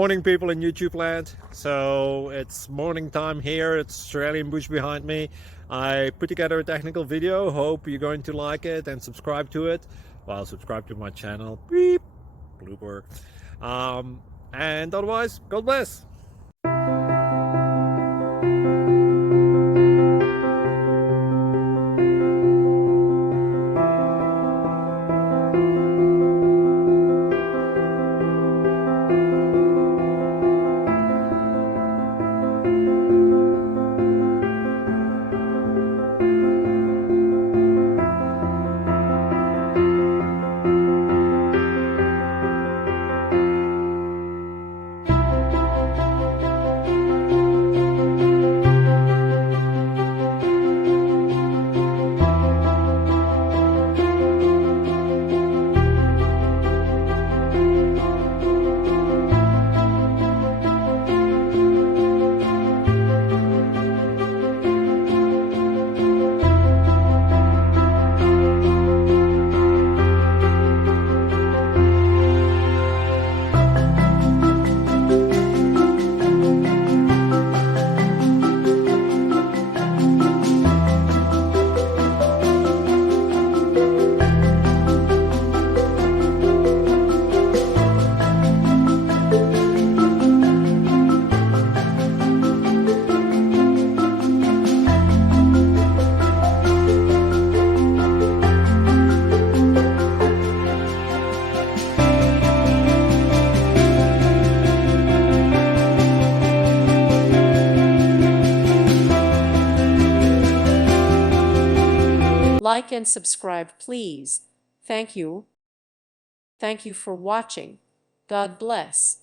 Morning people in YouTube land. So it's morning time here. It's Australian bush behind me. I put together a technical video. Hope you're going to like it and subscribe to it. Well, subscribe to my channel. Beep. Blooper. And otherwise, God bless. Like and subscribe, please. Thank you. Thank you for watching. God bless.